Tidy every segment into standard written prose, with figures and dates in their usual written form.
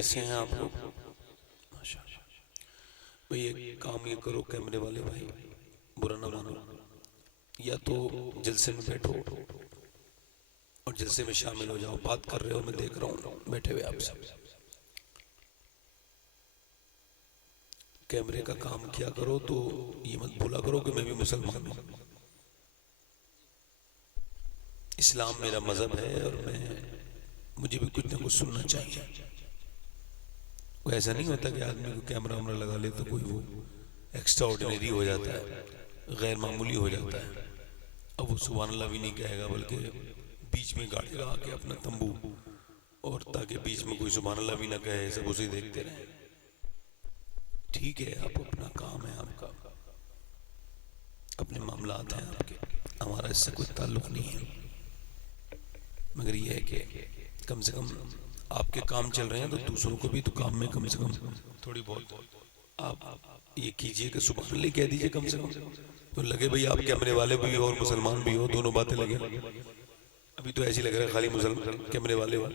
कैसे हैं आप लोग? माशाल्लाह। भाई एक काम ये करो कैमरे वाले भाई, बुरा ना मानो, या तो जलसे में बैठो और जलसे में शामिल हो जाओ। बात कर रहे हो, मैं देख रहा हूँ बैठे हुए आपसे। कैमरे का काम किया करो तो ये मत भूला करो कि मैं भी मुसलमान हूँ। इस्लाम मेरा मजहब है और मुझे भी कुछ ना कुछ सुनना चाहिए। वो ऐसा नहीं होता कि आदमी को कैमरा वैमरा लगा ले तो कोई वो एक्स्ट्रा ऑर्डिनरी हो जाता है, गैर मामूली हो जाता है। अब वो सुभान अल्लाह भी नहीं कहेगा, बल्कि बीच में गाड़ेगा आके अपना तंबू, और ताकि बीच में कोई सुभान अल्लाह भी ना कहे, सब उसे देखते रहे। ठीक है, आप अपना काम है आपका, अपने मामलात हैं आपके, हमारा इससे कोई ताल्लुक नहीं है। मगर ये है कि कम से कम आपके काम चल रहे हैं तो दूसरों को भी तो काम में कम से कम थोड़ी बहुत आप ये कीजिए कि सुभान अल्लाह कह दीजिए कम से कम, तो लगे भाई आप कैमरे वाले भी हो और मुसलमान भी हो, दोनों बातें लगे। अभी तो ऐसी लग रहा है खाली मुसलमान कैमरे वाले हो,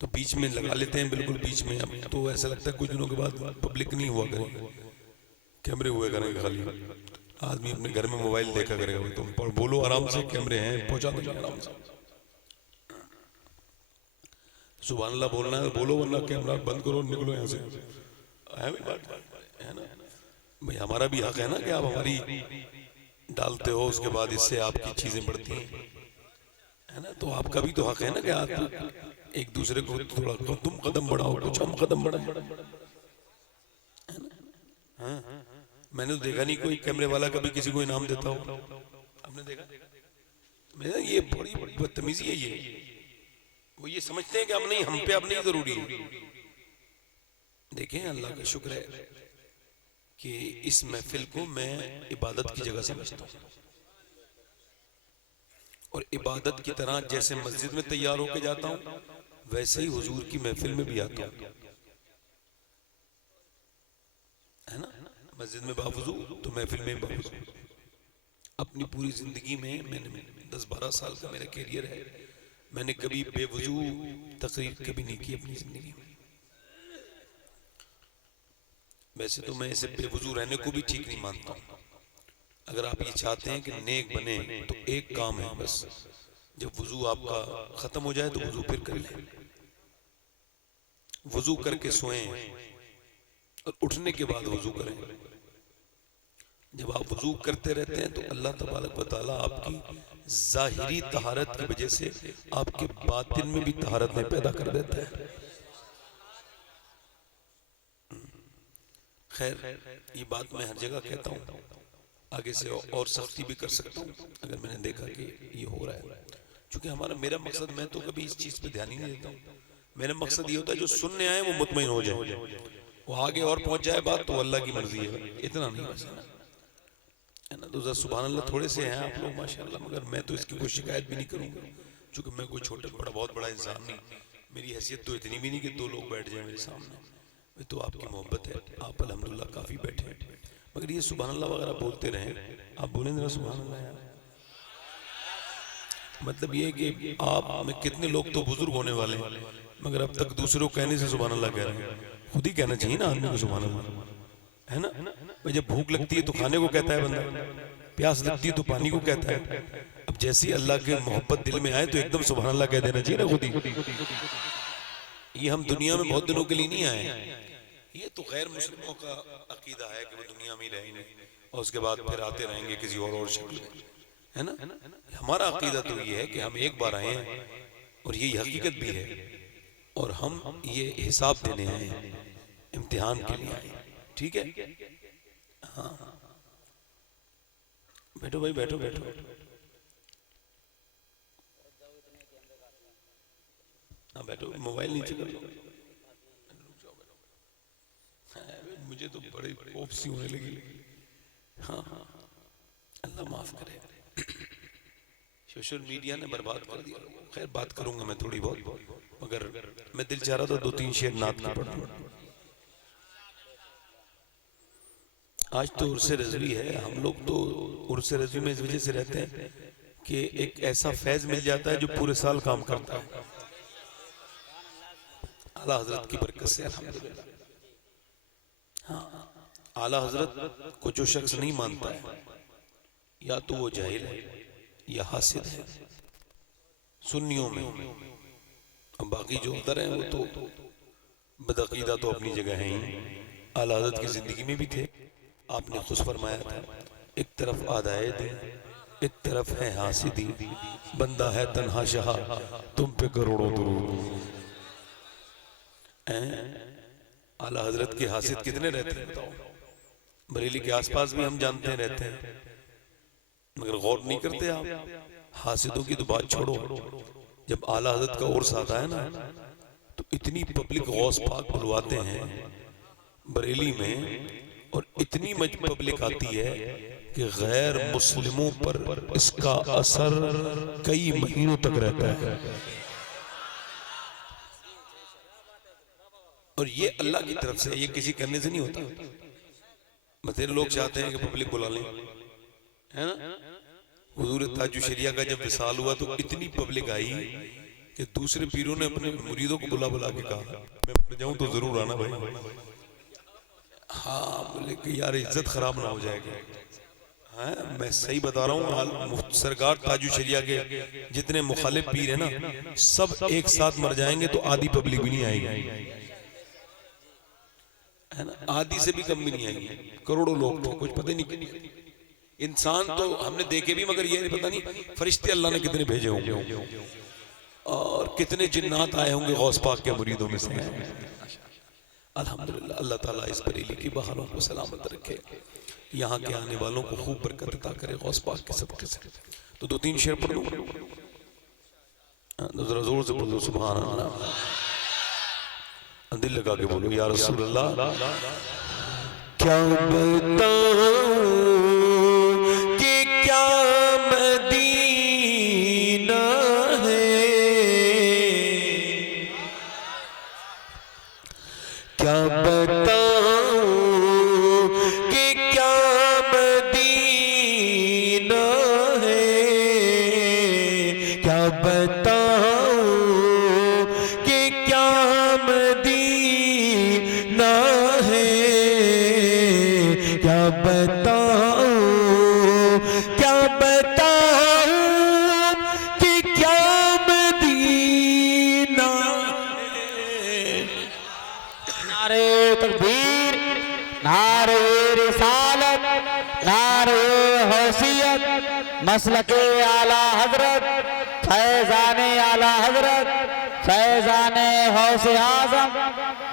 तो बीच में लगा लेते हैं, बिल्कुल बीच में। अब तो ऐसा लगता है कुछ दिनों के बाद पब्लिक नहीं हुआ करेगी, कैमरे हुए करेंगे खाली। आदमी अपने घर में मोबाइल देखा करेगा, तुम बोलो आराम से, कैमरे हैं पहुंचा दो आराम से। सुभान अल्लाह बोलना है बोलो, वरना कैमरा बंद करो, निकलो यहाँ से। है भी बात है ना भाई, हमारा भी हक है ना कि आप हमारी डालते हो, उसके बाद इससे आपकी चीजें बढ़ती हैं, है ना। तो आपका भी तो हक है ना कि आप एक दूसरे को थोड़ा, तुम कदम बढ़ाओ कुछ हम कदम बढ़ाए, है ना। हाँ, मैंने तो देखा नहीं कोई कैमरे वाला कभी किसी को इनाम देता हो, आपने देखा? मैं ये बड़ी बदतमीजी है ये। वो ये समझते हैं कि अब नहीं, हम पे अब नहीं जरूरी है। देखें, अल्लाह का शुक्र है कि इस महफिल को मैं इबादत की जगह समझता हूँ, और इबादत की तरह जैसे मस्जिद में तैयार होकर जाता हूँ, वैसे ही हुजूर की महफिल में भी आता हूँ, है ना। मस्जिद में बावजू तो महफिल में बावजू। अपनी पूरी जिंदगी में मैंने 10-12 साल का मेरा कैरियर है, मैंने कभी बेवजू तकरीर कभी नहीं की अपनी जिंदगी में। वैसे तो मैं इसे बेवजू रहने को भी ठीक नहीं मानता हूँ। अगर आप ये चाहते हैं कि नेक बने तो एक काम है बस, जब वजू आपका खत्म हो जाए तो वजू फिर कर लें, वजू करके सोएं और उठने के बाद वजू करें। जब आप वजू करते रहते हैं तो अल्लाह तबारक व तआला आपकी जाहिरी तहारत की वजह से आपके बातिन में भी तहारत में पैदा कर देता है। खैर, ये बात मैं हर जगह कहता हूँ, आगे से और सख्ती भी कर सकता हूँ अगर मैंने देखा कि ये हो रहा है। क्योंकि मेरा मकसद, मैं तो कभी इस चीज पे ध्यान ही नहीं देता हूँ। मेरा मकसद ये होता है जो सुनने आए वो मुतमईन हो जाए, वो आगे और पहुंच जाए बात तो अल्लाह की मर्जी है, इतना नहीं बस, है ना। तो सुभान अल्लाह थोड़े से हैं आप लोग माशाल्लाह, मगर मैं तो इसकी कोई शिकायत भी नहीं करूंगा, क्योंकि मैं कोई छोटा बड़ा बहुत बड़ा इंसान नहीं, मेरी हैसियत तो इतनी भी नहीं कि 2 लोग बैठ जाए मेरे सामने। तो आपकी मोहब्बत है, आप अल्हम्दुलिल्लाह काफी बैठे हैं, मगर ये सुभान अल्लाह वगैरह बोलते रहें। आप बोलें जरा सुभान अल्लाह यार। मतलब ये कि आप में कितने लोग तो बुजुर्ग होने वाले हैं, मगर अब तक दूसरों को कहने से सुभान अल्लाह कह रहे हैं। खुद ही कहना चाहिए ना आदमी को सुभान अल्लाह, है ना। भाई जब भूख लगती है तो खाने को कहता है बंदा, प्यास लगती है तो पानी को कहता है। अब जैसी अल्लाह की मोहब्बत दिल में आए तो एकदम सुभान अल्लाह कह देना चाहिए ना खुद ही। ये हम दुनिया में बहुत दिनों के लिए नहीं आए, ये तो गैर मुस्लिमों का अकीदा है कि वो दुनिया में ही रहेंगे और उसके बाद फिर आते रहेंगे किसी और शक्ल में, है ना। हमारा अकीदा तो ये है कि हम एक बार आए हैं और यही हकीकत भी है, और हम ये हिसाब देने आए हैं, इम्तिहान के लिए आए हैं, ठीक है। हाँ, बैठो भाई, बैठो बैठो। हाँ बैठो, मोबाइल नीचे कर लो। मुझे तो बड़ी कोप सी होने लगी। हाँ हाँ, अल्लाह माफ करे, सोशल मीडिया ने बर्बाद कर दिया। खैर बात करूंगा मैं थोड़ी बहुत, मगर मैं दिल चाह रहा था 2-3 शेर नात की पढ़ूं। आज तो उर्स रज़वी है, हम लोग तो उर्स रज़वी में इस वजह से रहते हैं कि एक ऐसा फैज मिल जाता है जो पूरे साल काम करता है। आला हजरत की बरकत से अल्हम्दुलिल्लाह। हाँ, आला हजरत को जो शख्स नहीं मानता है या तो वो जाहिल है या हासिद है सुन्नियों में। अब बाकी जो उधर हैं वो तो बदअकीदा तो अपनी जगह है ही। आला हजरत की जिंदगी में भी थे, आपने खुद फरमाया था एक तरफ आदाए दिन एक तरफ है हासिदी, बंदा है तन्हा शाह तुम पे करोड़ों दुरूद। आला हजरत के हासिद कितने रहते हैं बताओ? बरेली के आसपास भी हम जानते हैं रहते हैं, मगर गौर नहीं करते आप। हासिदों की तो बात छोड़ो, जब आला हजरत का उर्स आता है ना तो इतनी पब्लिक गौस पाक बुलवाते हैं बरेली में, और इतनी पब्लिक आती है कि गैर मुस्लिमों पर इसका असर कई महीनों तक रहता है। और ये अल्लाह की तरफ से, ये किसी करने से नहीं होता। बतेरे लोग चाहते हैं कि पब्लिक बुला लें, है ना। हुजूर ताजु शरिया का जब विसाल हुआ तो इतनी पब्लिक आई कि दूसरे पीरों ने अपने मुरीदों को बुला बुला के कहा मैं मर जाऊं तो जरूर आना भाई। हाँ, बोले कि यार इज्जत खराब ना हो जाएगी। हाँ, मैं सही बता रहा हूँ, सरकार ताजु शरिया के जितने मुखालिफ पीर है ना सब एक साथ मर जाएंगे तो आधी पब्लिक भी नहीं आएगी, है ना। आधी से भी कम भी नहीं आएगी। करोड़ों लोग थे, कुछ पता नहीं इंसान तो हमने देखे भी, मगर ये नहीं पता नहीं फरिश्ते अल्लाह ने कितने भेजे होंगे और कितने जिन्नात आए होंगे गौस पाक के मुरीदों में से। अल्हम्दुलिल्लाह, अल्लाह ताला इस बरेली की बहारों को सलामत रखे, यहाँ के आने वालों को खूब बरकत अता करे गौस पाक के सबके से। तो 2-3 शेर पढ़ लो, जरा जोर से बोलो सुभान अल्लाह, दिल लगा के बोलो या रसूल अल्लाह। क्या बताऊं कि क्या मदीना है, क्या बताऊं कि क्या मदीना है, क्या बताऊं कि क्या मदीना है, क्या बताऊं, क्या बताऊं कि क्या मदीना है। नारे तकबीर, नारे रिसालत, नारे हौसियत, मसलके आला हजरत, फैजाने आला हजरत, फैजाने हौसे आजम,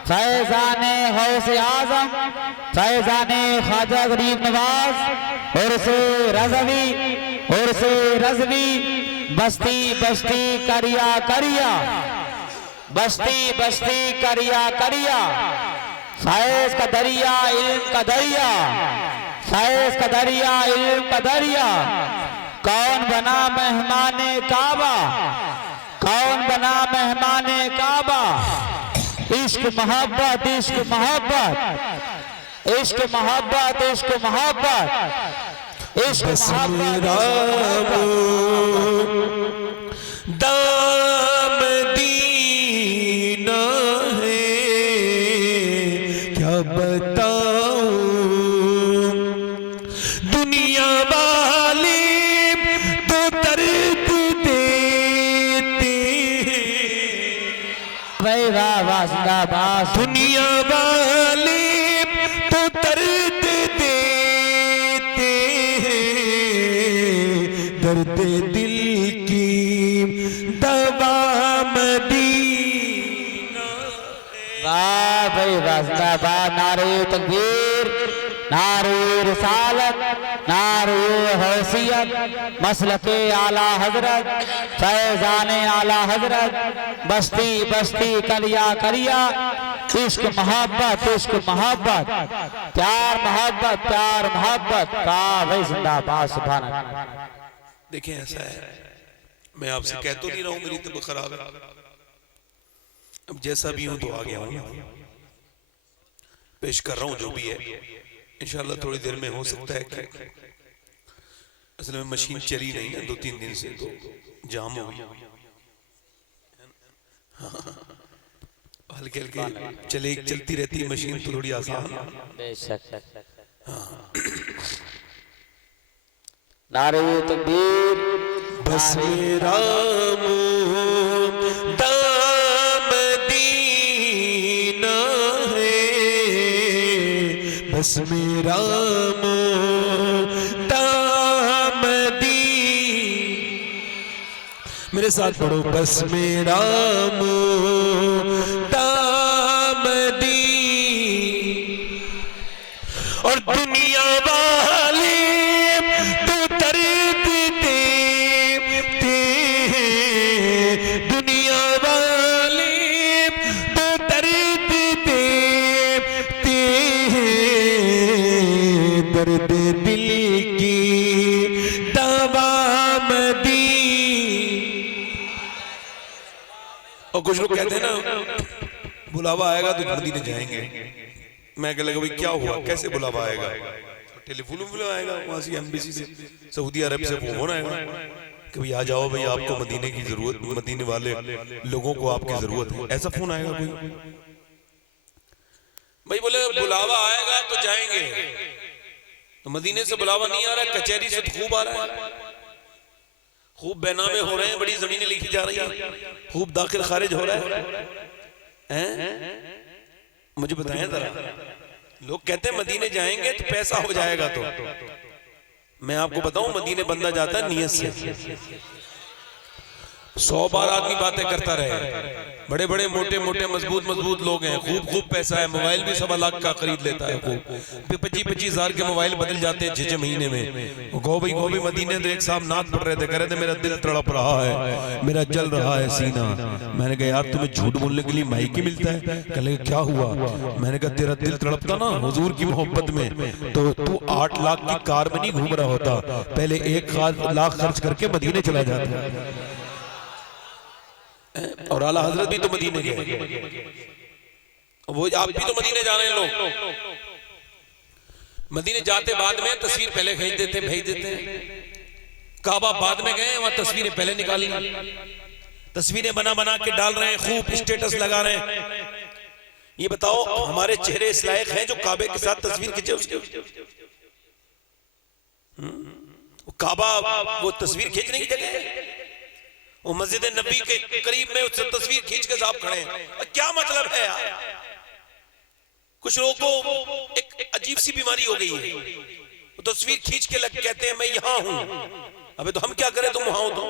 फैजाने हौसे आजम, फैजाने ख्वाजा गरीब नवाज, उर्से रज़वी, उर्से रज़वी, बस्ती बस्ती करिया करिया, बस्ती बस्ती करिया करिया, फैज़ का दरिया इल्म का दरिया, फैज़ का दरिया इल्म का दरिया। कौन बना मेहमाने काबा, कौन बना मेहमाने काबा, इश्क मोहब्बत, इश्क मोहब्बत, इश्क मोहब्बत, इश्क मोहब्बत, इश्क मोहब्बत। दाम दीना है, क्या बताऊं दुनिया वाले तो दर्द देते हैं, जिंदाबाद, दुनिया वाले तो दर्द देते हैं, दर्द दिल की दवा मदीना। वाह भाई वाह, जिंदाबाद। नारे तकबीर, नारे रिसालत, नारे हौसियत, मसलके आला हजरत, फैजाने आला हजरत, बस्ती बस्ती करिया करिया, इश्क मोहब्बत, इश्क मोहब्बत, प्यार मोहब्बत, प्यार मोहब्बत का भाई जिंदाबाद। सुभान अल्लाह। देखें ऐसा है, मैं आपसे कह तो नहीं रहा हूं मेरी तबीयत खराब है, अब जैसा भी हूं तो आ गया हूं, पेश कर रहा हूं जो भी है। इंशाल्लाह थोड़ी देर में हो सकता है कि असल में मशीन चली नहीं है 2-3 दिन से, तो जाम हो गई। हल्के हल्के चलती रहती है मशीन तो थोड़ी आसान। बेशक। नारे तकबीर। बस मेरा दाम दीना है, बस मेरा दाम दी, मेरे साथ पढ़ो, बस मेरा दाम दी, और दुनिया वाले तो दर्द देते, दुनिया वाले तो दर्द देते, दर्द दिल की दवा दी। और कुछ लोग कहते हैं ना बुलावा आएगा तो मदीने जाएंगे। मैं कह लगा भाई क्या हुआ, कैसे बुलावा आएगा? टेलीफोन में आएगा वहां से, एम्बेसी से, सऊदी अरब से फोन आएगा कि भाई आ जाओ भाई, आपको मदीने की जरूरत, मदीने वाले लोगों को आपकी जरूरत है। ऐसा फोन आएगा कोई? भाई बोले बुलावा आएगा तो जाएंगे, तो मदीने से बुलावा नहीं आ रहा है, कचहरी से तो खूब आ रहा है, खूब बैनामे हो रहे हैं, बड़ी जमीनें लिखी जा रही है, खूब दाखिल खारिज हो रहा है। मुझे बताएं जरा, लोग कहते हैं मदीने जाएंगे तो पैसा हो जाएगा, तो मैं आपको बताऊं मदीने बंदा जाता है नियत से। 100 बार आदमी बातें करता रहे, बड़े बड़े मोटे मोटे मजबूत लोग हैं, खूब पैसा है, मोबाइल भी 1.25 लाख का खरीद लेता है, खूब 25 हजार के मोबाइल बदल जाते हैं 6 महीने में। गोभी मदीने तो एक साहब नात पढ़ रहे थे, कह रहे थे मेरा दिल तड़प रहा है, मेरा जल रहा है सीना। मैंने कहा यार तुम्हें झूठ बोलने के लिए माइक ही मिलता है? कह लगे क्या हुआ? मैंने कहा तेरा दिल तड़पता ना हुजूर की मोहब्बत में तो तू 8 लाख की कार में नहीं घूम रहा होता, पहले 1 लाख खर्च करके मदीने चला जाता। और आला हजरत भी तो मदीने गए, वो आप भी तो मदीने जा रहे हैं। लोग मदीने जाते बाद में तस्वीर पहले भेज देते हैं, काबा बाद में गए, वहां तस्वीरें पहले निकाली, तस्वीरें बना के डाल रहे हैं, खूब स्टेटस लगा रहे हैं। ये बताओ हमारे चेहरे इस लायक हैं जो काबे के साथ तस्वीर खींचे उसके? काबा वो तस्वीर खींचने की जगह है, वो मस्जिद नबी के करीब में उससे तस्वीर खींच के साहब खड़े हैं। क्या मतलब है यार? कुछ लोगों को एक अजीब सी बीमारी हो गई है, वो तस्वीर खींच के कहते हैं मैं यहां हूं। अबे तो हम क्या करें, तुम वहां हो तो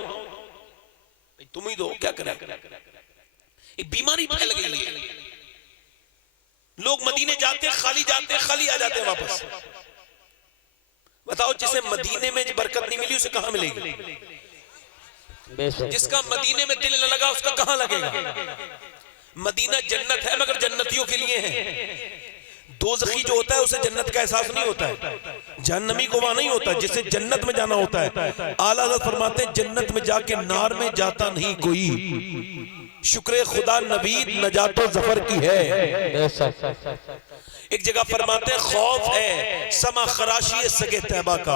तुम ही दो, क्या करें? एक बीमारी फैल गई है। लोग मदीने जाते खाली आ जाते हैं वापस। बताओ जिसे मदीने में बरकत नहीं मिली उसे कहां मिलेगी? जिसका मदीने में दिल न लगा उसका कहां लगेगा? मदीना जन्नत है मगर जन्नतियों के लिए है। दोज़खी जो होता है उसे जन्नत का एहसास नहीं होता है, जहन्नमी को वहां नहीं होता, जिसे जन्नत में जाना होता है। आला हज़रत फरमाते हैं जन्नत में जाके नार में जाता नहीं कोई, शुक्र खुदा नबीद नजातो जफर की है। एक जगह फरमाते हैं खौफ है समा खराशी सगे तैबा का,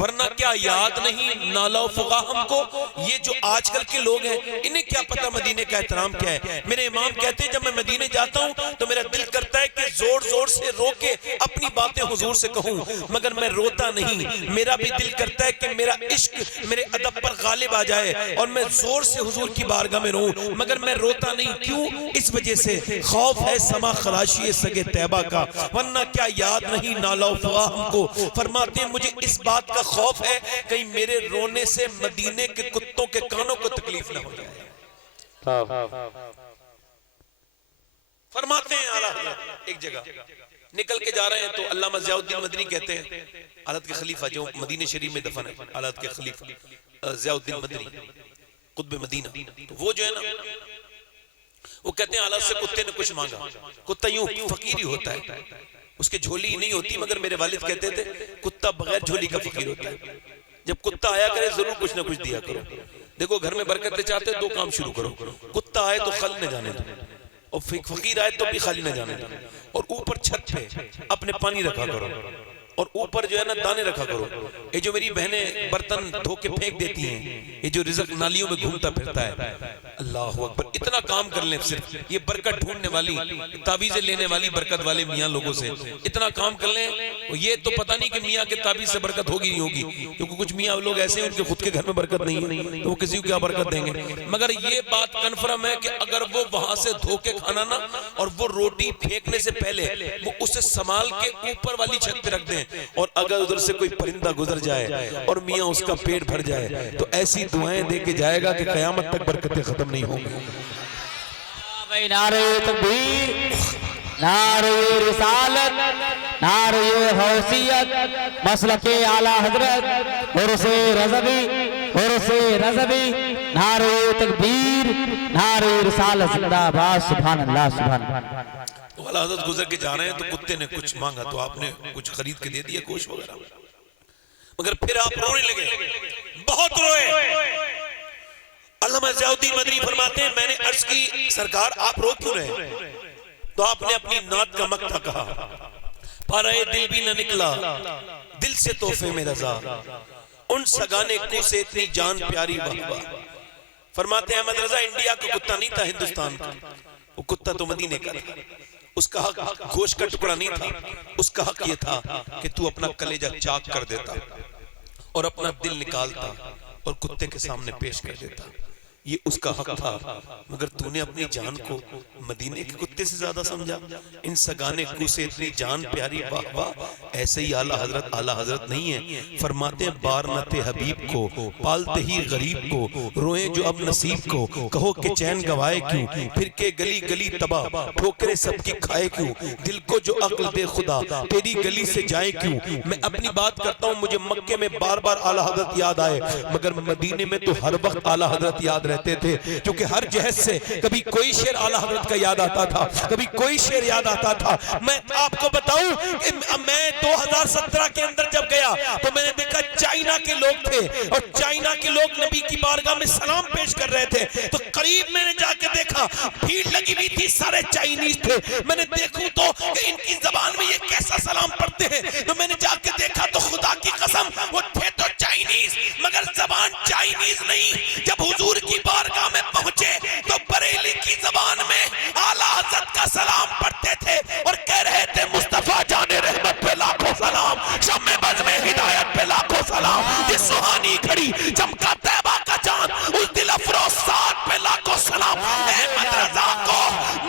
वरना क्या याद नहीं नाला फुगा हमको। ये जो आजकल के लोग हैं इन्हें क्या पता मदीने का एहतराम क्या है। मेरे इमाम कहते हैं जब मैं मदीने जाता हूं तो मेरा दिल करता है कि जोर जोर से रो के अपनी बातें हुजूर से कहूं, मगर मैं रोता नहीं। मेरा भी दिल करता है कि मेरा इश्क मेरे अदब पर गालिब आ जाए और मैं जोर से हुजूर की बारगाह में रहूं, मगर मैं रोता नहीं। क्यों? इस वजह से खौफ है समा खराशी सगे तैबा का, वरना क्या याद नहीं नाला फुगा हमको। फरमाते हैं मुझे इस बात का खौफ है कहीं मेरे रोने से मदीने के कुत्तों के कानों को तकलीफ ना हो जाए। फरमाते हैं आला हज़रत एक जगह निकल के जा रहे हैं तो अल्लामा ज़ियाउद्दीन मदनी कहते हैं, आलत के खलीफा जो मदीने शरीफ में दफन है, आलत के खलीफा ज़ियाउद्दीन मदनी कुतुब मदीना, तो वो जो है ना वो कहते हैं आलत से कुत्ते ने कुछ मांगा। कुत्ता यूं फकीर ही होता है, उसके झोली नहीं होती, मगर मेरे वालिद कहते थे कुत्ता बगैर झोली का फकीर होता है। जब कुत्ता आया करे जरूर कुछ ना कुछ दिया करो। देखो घर में बरकत चाहते हो 2 काम शुरू करो, कुत्ता आए तो खाली न जाने दो, और फकीर आए तो भी खाली न जाने दो, और ऊपर छत पे अपने पानी रखा करो, और ऊपर जो है ना दाने रखा करो। ये जो मेरी बहनें बर्तन धो के फेंक देती हैं, ये जो रिज़्क नालियों में घूमता फिरता है, अल्लाह अकबर, इतना काम कर लें सिर्फ ये बरकत ढूंढने वाली ताबीजें लेने वाली बरकत वाले मियाँ लोगों से इतना काम कर लें। ये तो पता नहीं कि मियाँ के ताबीज से बरकत होगी नहीं होगी, क्योंकि कुछ मियाँ लोग ऐसे हैं उनके खुद के घर में बरकत नहीं है तो वो किसी को क्या बरकत देंगे। मगर ये बात कन्फर्म है कि अगर वो वहां से धो के खाना ना और वो रोटी फेंकने से पहले वो उसे संभाल के ऊपर वाली छत पे रख दें, और अगर उधर से कोई परिंदा गुजर जाए और मियाँ उसका पेट भर जाए तो ऐसी दुआएं दे के जाएगा कि कयामत तक बरकतें खत्म नहीं होंगी। भाई नारे तकबीर, नारे रिसालत, नारे हौसियत, मसलके आला हजरत उर्से रज़वी, उर्से रज़वी, नारे तकबीर, नारे रिसालत, जिंदाबाद, सुभान अल्लाह, सुभान अल्लाह। वाला हजरत गुजर के जा रहे हैं तो कुत्ते ने कुछ मांगा तो आपने कुछ खरीद के दे दिया गोश्त वगैरह, मगर फिर आप रोने लगे, बहुत रोए। अल्लामा ज़ियाउद्दीन मदनी फरमाते हैं मैंने अर्ज की सरकार आप रो क्यों रहे, तो आपने अपनी नात का मक्ता कहा, पाराए दिल भी न निकला दिल से तोहफे में रजा, उन सगाने को से इतनी जान प्यारी वाह। फरमाते हैं अहमद रजा इंडिया का कुत्ता नहीं था हिंदुस्तान का, वो कुत्ता तो मदीने का था, उसका हक गोश्त का टुकड़ा नहीं था, उसका हक ये था कि तू अपना कलेजा चाक कर देता और अपना दिल निकालता और कुत्ते के सामने पेश कर देता, ये उसका हक था। मगर तूने अपनी जान को मदीने के कुत्ते से ज्यादा समझा, इन सगाने को से इतनी जान प्यारी वाह वाह। ऐसे ही आला हजरत नहीं है, फरमाते हैं बारनते हबीब को पालते ही गरीब को, रोए जो अब नसीब को, कहो कि चैन गवाए क्यों, फिर के गली गली तबाह ठोकरे सबकी खाए क्यों, दिल को जो अक्ल दे खुदा तेरी गली से जाए क्यों। मैं अपनी बात करता हूँ, मुझे मक्के में बार बार आला हजरत याद आए, मगर मदीने में तो हर वक्त आला हजरत याद रहते थे, क्योंकि हर जहद से कभी कोई शेर आला हजरत का याद आता था, कभी कोई शेर याद आता था। मैं आपको बताऊं कि मैं 2017 के अंदर जब गया तो मैंने देखा चाइना के लोग थे और चाइना के लोग नबी की बारगाह में सलाम पेश कर रहे थे, तो करीब मैंने जाके देखा भीड़ लगी हुई थी, सारे चाइनीज थे। मैंने देखूं तो कि इनकी जबान में ये कैसा सलाम पढ़ते हैं, तो मैंने जाके देखा तो खुदा की कसम वो थे तो चाइनीज मगर जबान चाइनीज नहीं। जब हुजूर की बारगाह में पहुंचे तो बरेली की जबान में आला हज़रत का सलाम पढ़ते थे और कह रहे थे मुस्तफा जाने रहमत पे लाखों सलाम, शम्मे बज़ में हिदायत पे लाखों सलाम, ये सुहानी घड़ी चमका तैबा का चांद उस दिल अफरोज साथ पे लाखों सलाम। अहमद रजा को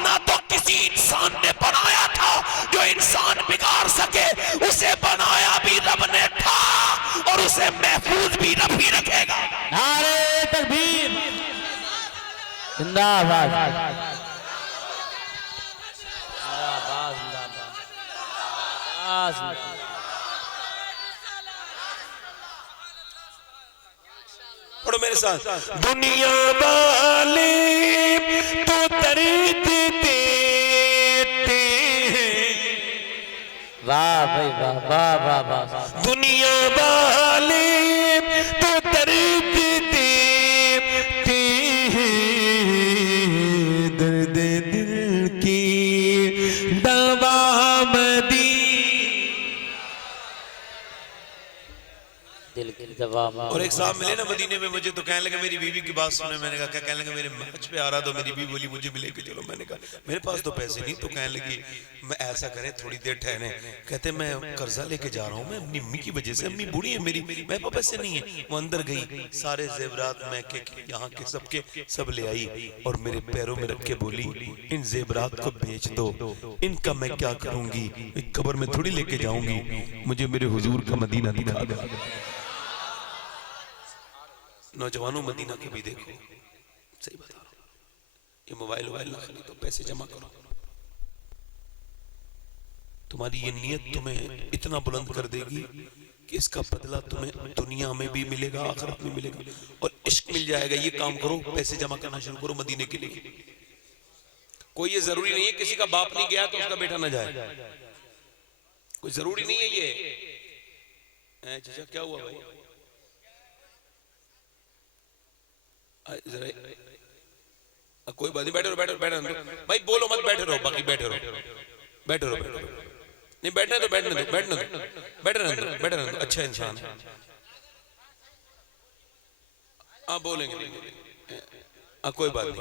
ना तो किसी इंसान ने बनाया था जो इंसान बिगाड़ सके, उसे बनाया भी रब ने था और उसे महफूज भी रब ही रखेगा। नारे तकबीर, जिंदाबाद, पढ़ो मेरे साथ, दुनिया वाले तो दर्द देते हैं, वाह भाई वाह, वाह वाह वाह, दुनिया वाले तो दर्द देते हैं, दर्द दिल की दवा मदी। दिल की दवा। और एक साहब मिले ना मदीने में मुझे, तो कहने लगे मेरी बीवी की बात सुने। मैंने कहा क्या? कहने लगे मेरे मैच पे आ रहा तो मेरी बीवी बोली मुझे भी लेके चलो। मैंने कहा मेरे पास तो पैसे नहीं। तो कहने लगी मैं ऐसा करें थोड़ी देर ठहरे। कहते मैं कर्जा लेके जा रहा हूँ, मैं अपनी अम्मी की वजह से, अम्मी बूढ़ी है मेरी, मेरे पास पैसे नहीं है। वो अंदर गई, सारे जेवरात मैं के यहाँ के सबके सब ले आई और मेरे पैरों में रख के बोली इन जेवरात को बेच दो, इनका मैं क्या करूंगी, कब्र में थोड़ी लेके जाऊंगी, मुझे मेरे हुजूर का मदीना दिखा दो। नौजवानों मदीना के भी देखो, सही बता रहा हूं, ये मोबाइल ना खरीदो, पैसे जमा करो। तुम्हारी ये नियत तुम्हें इतना बुलंद कर देगी कि इसका बदला तुम्हें दुनिया में भी मिलेगा, आखिरत में मिलेगा और इश्क मिल जाएगा। ये काम करो, पैसे जमा करना शुरू करो मदीने के लिए। कोई ये जरूरी नहीं है किसी का बाप नहीं गया तो उसका बेटा ना जाए, कोई जरूरी नहीं है ये। चाचा क्या हुआ भाई? कोई बात नहीं, बैठे रहो भाई, बोलो मत, बैठे रहो, बाकी बैठे रहो नहीं बैठने दो, बैठे रहने दो, अच्छा इंसान है। आप बोलेंगे हाँ कोई बात नहीं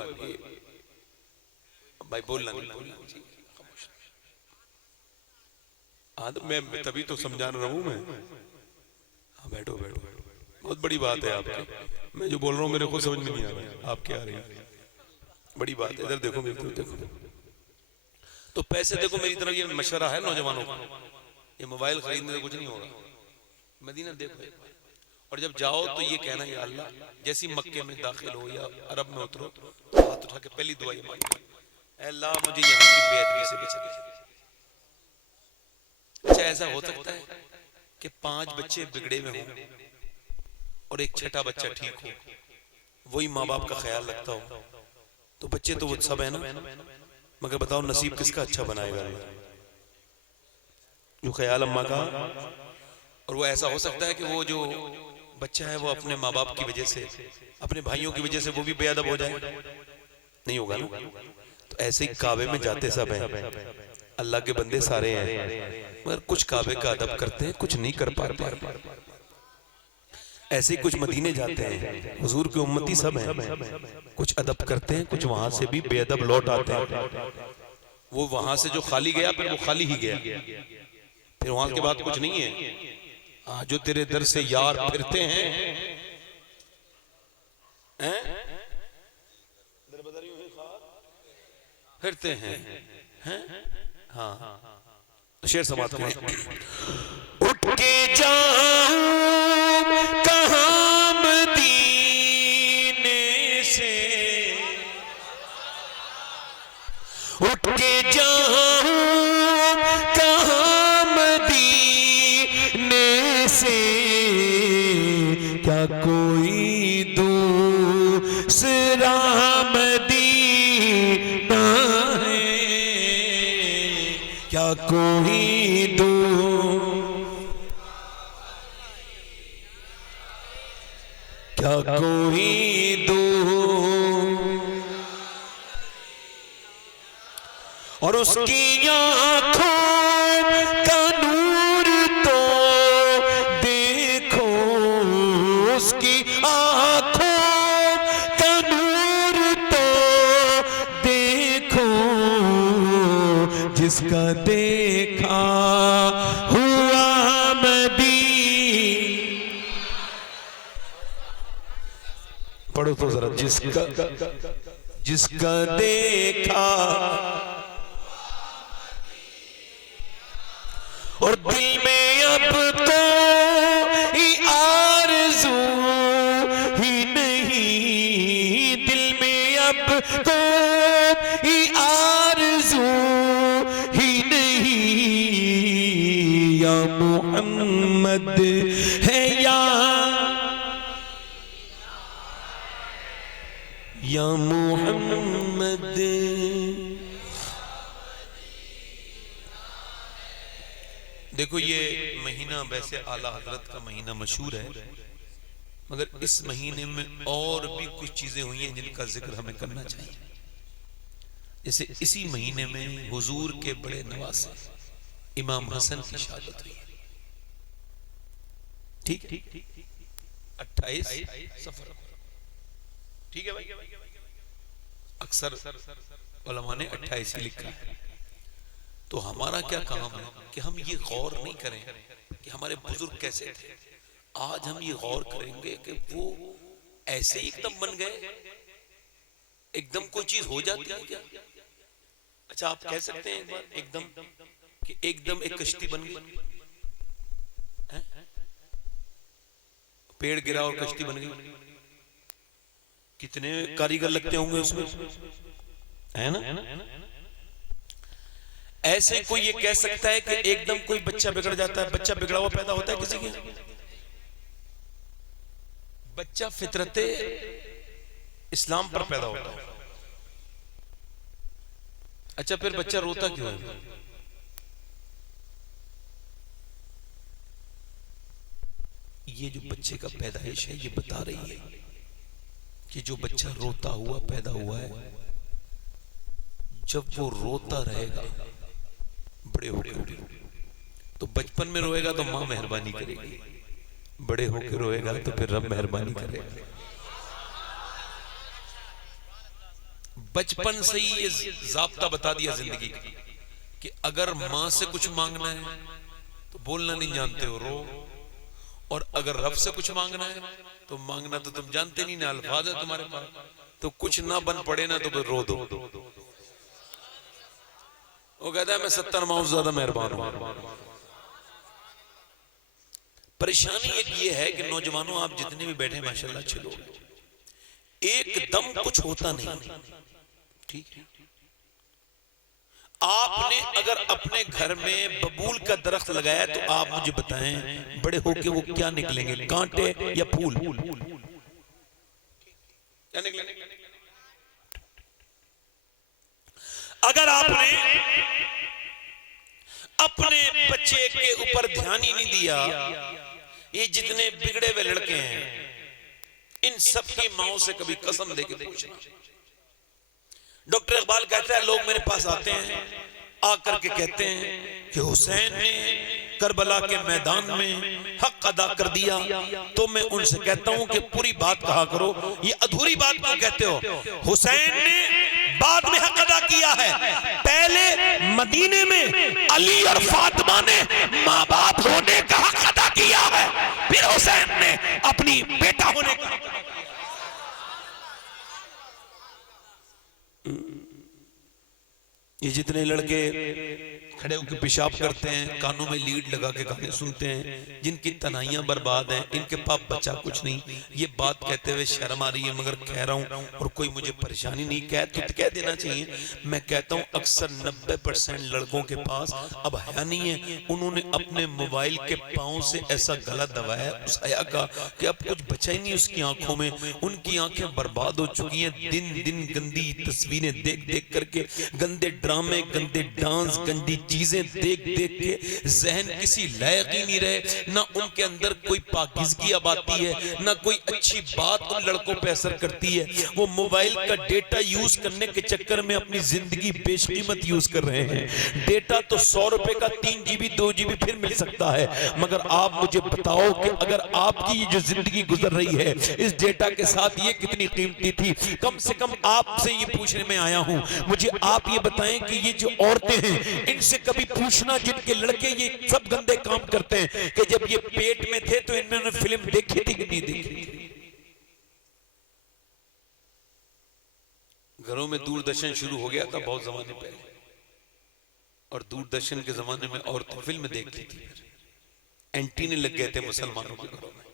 भाई, बोलना नहीं, बोलना। हाँ तो मैं तभी तो समझा रहा हूँ मैं। हाँ बैठो बैठो, बहुत बड़ी बात है आपकी। मैं जो बोल रहा हूँ मेरे को समझ में नहीं आ रहा है, आपके आ रही है, बड़ी बात है। इधर देखो, मेरी तरफ देखो। तो पैसे देखो, मेरी तरफ ये मशवरा है नौजवानों का, ये मोबाइल खरीदने से कुछ नहीं होगा। मदीना देखो एक बार, और जब जाओ तो ये कहना, या अल्लाह, जैसी मक्के में दाखिल हो या अरब में उतरो तो हाथ उठा के पहली दुआ ये मांगो, अल्लाह मुझे यहाँ की बेअदबी से बचा। अच्छा ऐसा हो सकता है कि 5 बच्चे बिगड़े में हों और एक छठा बच्चा ठीक हो, वही माँ बाप का ख्याल रखता हो, तो बच्चे तो वो सब है ना, मगर बताओ नसीब किसका अच्छा बनाएगा? जो ख्याल अम्मा का। और वो ऐसा हो सकता है कि वो जो बच्चा है वो अपने माँ बाप की वजह से, अपने भाइयों की वजह से वो भी बेअदब हो जाए, नहीं होगा ना। तो ऐसे ही काबे में जाते सब हैं, अल्लाह के बंदे सारे हैं, मगर कुछ काबे का अदब करते हैं, कुछ नहीं कर पाते। ऐसे ही कुछ मदीने जाते हैं, हुजूर के उम्मती सब हैं, कुछ अदब करते हैं, कुछ वहां से भी बेअदब लौट आते हैं। वो वहां से जो खाली गया फिर वो खाली ही गया, फिर वहां के बाद कुछ नहीं है। जो तेरे दर से यार फिरते हैं, फिरते हैं, हाँ शेर समाप्त करें। उठ के जाऊं कहाँ मदीने से, उठ के जाऊं कहाँ मदीने से, क्या कोई दूसरा मदीना है, क्या कोई क्या कोई और उसकी आँखों का नूर तो देखो, उसकी आँखों का नूर तो देखो, जिसका देखा हुआ पढ़ो तो जरा, जिसका देखा और दिल में अब तो आरज़ू ही नहीं, दिल में अब तो आरज़ू ही नहीं, या मोहम्मद है या मोहम्मद। देखो ये महीना वैसे आला हजरत का महीना मशहूर है, मगर इस महीने में और भी कुछ चीजें हुई हैं जिनका जिक्र हमें करना चाहिए। जैसे इसी महीने में हुजूर के बड़े नवासे इमाम हसन की शहादत हुई, ठीक है, 28 सफर, ठीक है भाई। अक्सर उलमा ने 28 ही लिखा है। तो हमारा क्या काम है कि हम ये गौर नहीं करें कि हमारे बुजुर्ग कैसे थे। आज हम ये गौर करेंगे कि वो ऐसे ही एकदम बन गए, एकदम कोई चीज हो जाती है क्या? अच्छा आप कह सकते हैं एक बार एकदम कि एकदम एक कश्ती बन गई, पेड़ गिरा और कश्ती बन गई, कितने कारीगर लगते होंगे उसमें, है ना? ऐसे कोई ये कह सकता है कि एकदम कोई बच्चा बिगड़ जाता है? बच्चा बिगड़ा हुआ पैदा होता है किसी के? बच्चा फितरते इस्लाम पर पैदा होता है। अच्छा फिर बच्चा रोता क्यों है? ये जो बच्चे का पैदाइश है ये बता रही है कि जो बच्चा रोता हुआ पैदा हुआ है, जब वो रोता रहेगा बड़े होकर, तो बचपन में रोएगा तो माँ मेहरबानी करेगी, बड़े होकर रोएगा तो फिर रब मेहरबानी करेगा। बचपन से ही ये ज़ाब्ता बता दिया जिंदगी का कि अगर माँ से कुछ मांगना है तो बोलना नहीं जानते हो, रो। और अगर रब से कुछ मांगना है तो मांगना तो तुम जानते नहीं ना, अल्फाज है तुम्हारे पास, तो कुछ ना बन पड़े ना तो फिर रो दो। वो कहता है मैं 70 माओ ज्यादा मेहरबान हूं। परेशानी एक ये है कि नौजवानों, आप जितने भी बैठे माशाल्लाह अच्छे लोग, एकदम कुछ होता नहीं, ठीक है। आपने अगर अपने घर में बबूल का दरख्त लगाया तो आप मुझे बताएं बड़े होके वो क्या निकलेंगे, कांटे या फूल? क्या निकलेंगे? अगर आपने अपने बच्चे के ऊपर ध्यान ही नहीं दिया, ये जितने बिगड़े हुए लड़के हैं इन सब की माओं से कभी कसम लेके पूछना। डॉक्टर इकबाल कहता है लोग मेरे पास आते हैं, आकर के कहते हैं कि हुसैन ने करबला के मैदान में हक अदा कर दिया, तो मैं उनसे कहता हूं कि पूरी बात कहा करो, ये अधूरी बात क्यों कहते हो? हुसैन ने बाद में हक अदा किया है, पहले मदीने में अली और फातिमा ने माँ बाप होने का हक अदा किया है, फिर हुसैन ने अपनी बेटा होने का। ये जितने लड़के खड़े होकर पेशाब करते हैं, कानों में लीड लगा के गाने सुनते हैं, जिनकी तनाइयां बर्बाद हैं, इनके पास बचा कुछ नहीं, ये बात कहते हुए शर्म आ रही है मगर कह रहा हूं, और कोई मुझे परेशानी नहीं, कह देना चाहिए। मैं कहता हूं अक्सर 90% लड़कों के पास अब हया नहीं है, उन्होंने अपने मोबाइल के पांव से ऐसा गला दबाया उस हया का कि अब कुछ बचा ही नहीं उसकी आंखों में, उनकी आंखें बर्बाद हो चुकी हैं। दिन दिन गंदी तस्वीरें देख देख करके, गंदे ड्रामे, गंदे डांस, गंदी चीजें देख देख के जहन किसी लायक ही नहीं रहे, ना उनके अंदर कोई पाकीज़गी अब आती है, ना कोई अच्छी बात उन लड़कों पे असर करती है। वो मोबाइल का डेटा यूज करने के चक्कर में अपनी जिंदगी बेशकीमत यूज कर रहे हैं। डेटा तो 100 रुपए का 3 GB 2 GB फिर मिल सकता है, मगर आप मुझे बताओ कि अगर आपकी ये जो जिंदगी गुजर रही है इस डेटा के साथ ये कितनी कीमती थी। कम से कम आपसे ये पूछने में आया हूं, मुझे आप ये बताएं कि ये जो औरतें हैं इनसे कभी पूछना, जिनके लड़के ये सब गंदे काम करते हैं, कि जब ये पेट में थे तो इन्होंने फिल्म देखी थी कि नहीं देखी थी? घरों में दूरदर्शन शुरू हो गया था बहुत जमाने पहले, और दूरदर्शन के जमाने में औरतें फिल्म देखती थी, एंटीने लग गए थे मुसलमानों के घरों में।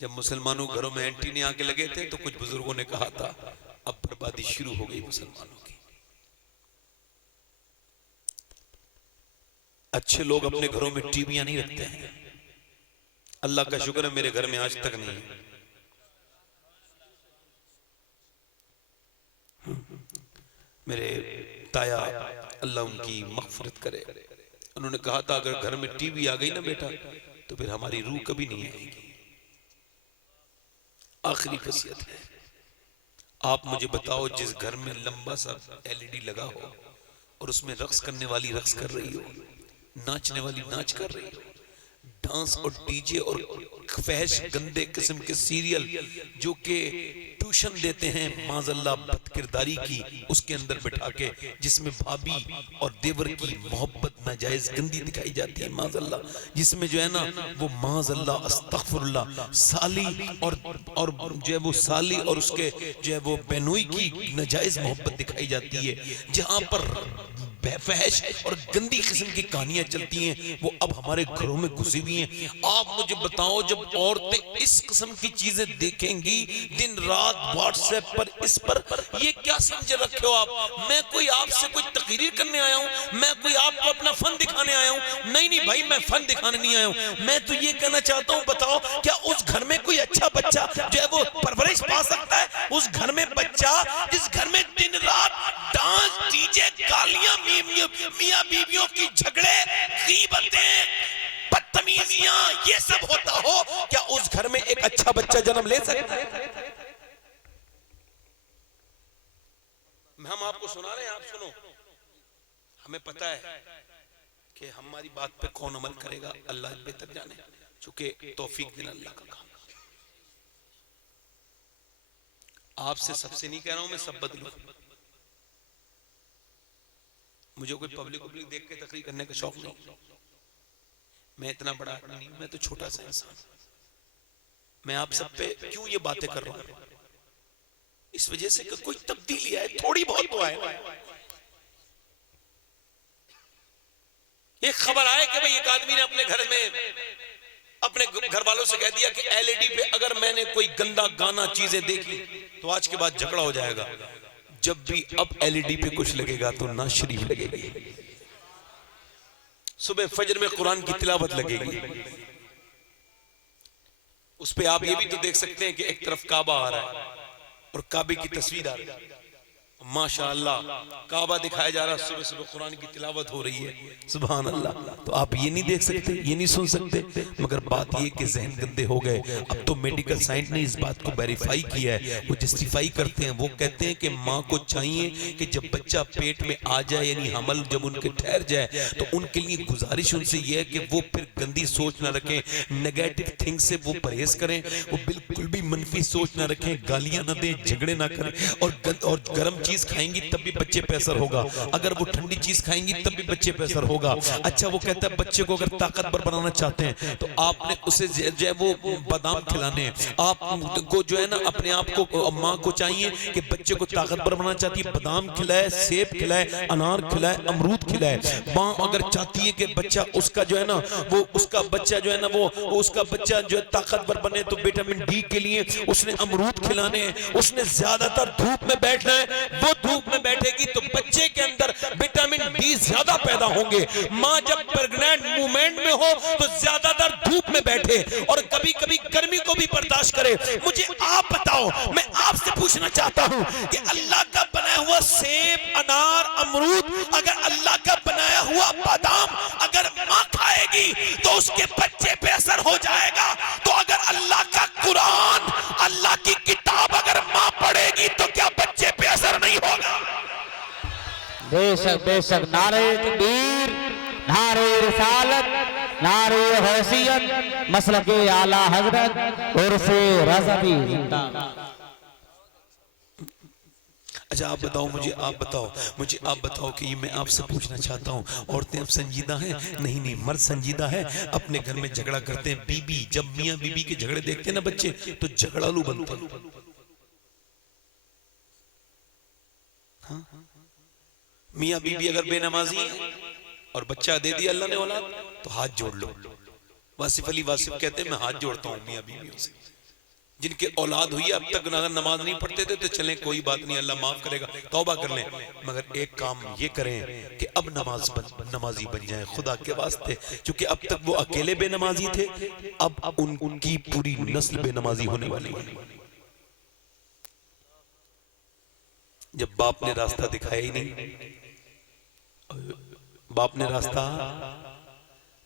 जब मुसलमानों घरों में एंटीने आके लगे थे तो कुछ बुजुर्गों ने कहा था अब बर्बादी शुरू हो गई मुसलमानों की। अच्छे लोग अपने घरों में टीवियां नहीं रखते हैं, अल्लाह का शुक्र है मेरे घर में आज तक नहीं है। मेरे ताया, अल्लाह उनकी मग़फ़िरत करे, उन्होंने कहा था अगर घर में टीवी आ गई ना बेटा तो फिर हमारी रूह कभी नहीं आएगी। आखिरी वसीयत है। आप मुझे बताओ, जिस घर में लंबा सा LED लगा हो और उसमें रक्स करने वाली रक्स कर रही हो, नाचने वाली नाच कर रही हो, डांस और डीजे और फहश गंदे किस्म के सीरियल जो कि ट्यूशन देते हैं माज़अल्लाह बदकिरदारी की, उसके अंदर बैठा के, जिसमें भाभी और देवर की मोहब्बत नाजायज गंदी दिखाई जाती है माज़अल्लाह, जिसमें जो है ना वो माज़अल्लाह अस्तग़फिरुल्लाह साली और जो है वो साली और उसके जो है वो बेनोई की नाजायज मोहब्बत दिखाई जाती है, जहां पर फहश और गंदी किस्म की कहानियां चलती हैं, वो अब हमारे घरों में घुसी हुई हैं। आप मुझे बताओ, जब औरतें इस किस्म की चीजें देखेंगी दिन रात व्हाट्सएप पर, इस पर, ये क्या समझ रखे हो आप? मैं कोई आपसे कोई तकरीर करने आया हूं? मैं कोई आपको अपना फन दिखाने आया हूं? नहीं भाई, मैं फन दिखाने नहीं आया हूं। मैं तो ये कहना चाहता हूं, बताओ क्या उस घर में कोई अच्छा बच्चा जो है वो परवरिश पा सकता है? उस घर में बच्चा जिस घर में दिन रात डांस, डीजे, गालियां, मियां बीवियों की झगड़े, गीबतें, बदतमीजियां, ये सब होता हो, क्या उस घर में एक अच्छा बच्चा जन्म ले सकता है? हम आपको सुना रहे हैं, आप सुनो। हमें पता है कि हमारी बात पे कौन अमल करेगा, अल्लाह बेहतर जाने, चूंकि तौफीक देना अल्लाह का काम। आपसे सबसे नहीं कह रहा हूं मैं सब बदलू, मुझे कोई पब्लिक देख के तकरीर करने का शौक नहीं। मैं इतना बड़ा आदमी नहीं, मैं तो छोटा सा इंसान। मैं आप सब पे क्यों ये बातें कर रहा हूं? इस वजह से कि कोई तब्दीली आए, थोड़ी बहुत तो आए। एक खबर आए कि भाई एक आदमी ने अपने घर में अपने घर वालों से कह दिया कि एलईडी पे अगर मैंने कोई गंदा गाना चीजें देख ली तो आज के बाद झगड़ा हो जाएगा। जब भी अब एलईडी पे कुछ लगेगा तो ना शरीफ लगेगी, सुबह फजर में कुरान की तिलावत लगेगी। उस पे आप ये भी तो देख सकते हैं कि एक तरफ काबा आ रहा है और काबे की तस्वीर आ रही है, माशाअल्लाह काबा दिखाया जा रहा है, सुबह सुबह कुरान की तिलावत हो रही है, सुभान अल्लाह। तो आप ये नहीं देख सकते, ये नहीं सुन सकते, मगर बात ये कि जहन गंदे हो गए। अब तो मेडिकल साइंस ने इस बात को वेरीफाई किया है, वो जस्टिफाई करते हैं। वो कहते हैं कि माँ को चाहिए कि जब बच्चा पेट में आ जाए, यानी हमल जब उनके ठहर जाए, तो उनके लिए गुजारिश उनसे ये है कि वो फिर गंदी सोच ना रखें, नेगेटिव थिंग से वो परहेज करें, वो बिल्कुल भी मनफी सोच ना रखें, गालियां ना दें, झगड़े ना करें, और गर्म चीज खाएंगी तब भी बच्चे पे असर होगा, अगर वो ठंडी चीज खाएंगी तब भी बच्चे पे असर होगा। अच्छा, वो कहता है बच्चे को अगर ताकतवर बनाना चाहते हैं तो आपने उसे जो है वो बादाम खिलाने हैं। आपको जो है ना अपने आप को, माँ को चाहिए कि बच्चे को ताकतवर बनाना चाहती है, बादाम खिलाए, सेब खिलाए, अनार खिलाए, अमरूद खिलाए। माँ अगर चाहती है कि बच्चा उसका जो है ना वो उसका बच्चा जो है ना वो उसका बच्चा जो है ताकतवर बने, तो विटामिन डी के लिए उसने अमरूद खिलाने हैं। उसने ज्यादातर धूप में बैठना है, वो धूप में बैठेगी तो बच्चे के अंदर विटामिन डी ज्यादा पैदा होंगे। माँ जब प्रेग्नेंट मूवमेंट में हो तो ज्यादातर धूप में बैठे और कभी कभी गर्मी को भी बर्दाश्त करे। मुझे आप बताओ, मैं आपसे पूछना चाहता हूं कि अल्लाह का बनाया हुआ सेब, अनार, अमरूद, अगर अल्लाह का बनाया हुआ बादाम अगर माँ खाएगी तो उसके बच्चे पे असर हो जाएगा। तो अगर अल्लाह का कुरान, अल्लाह की किताब अगर माँ पढ़ेगी तो क्या बच्चे पे असर नहीं होगा? बेशक बेशक। नारे तकबीर, नारे रिसालत, नारे हैसियत, मसलके आला हजरत और से रज़वी जिंदाबाद। अच्छा आप बताओ मुझे आप बताओ कि ये मैं आपसे पूछना चाहता हूँ, औरतें अब संजीदा हैं? नहीं, मर्द संजीदा है। अपने घर में झगड़ा करते हैं, बीबी जब मियाँ बीबी के झगड़े देखते हैं ना बच्चे तो झगड़ालू बनते हैं। हाँ? मियाँ बीबी अगर बेनमाजी है और बच्चा दे दिया अल्लाह ने औलाद तो हाथ जोड़ लो। वासिफ अली वासिफ कहते हैं मैं हाथ जोड़ता हूँ मियाँ बीवियों से, जिनके औलाद हुई अब तक अगर नमाज नहीं पढ़ते थे तो चलें कोई बात नहीं, अल्लाह माफ करेगा, तौबा कर लें, मगर एक काम ये करें कि अब नमाजी बन जाएं खुदा के वास्ते। क्योंकि अब तक वो अकेले बेनमाजी थे, अब उनकी पूरी नस्ल बेनमाजी होने वाली है। जब बाप ने रास्ता दिखाया ही नहीं, बाप ने रास्ता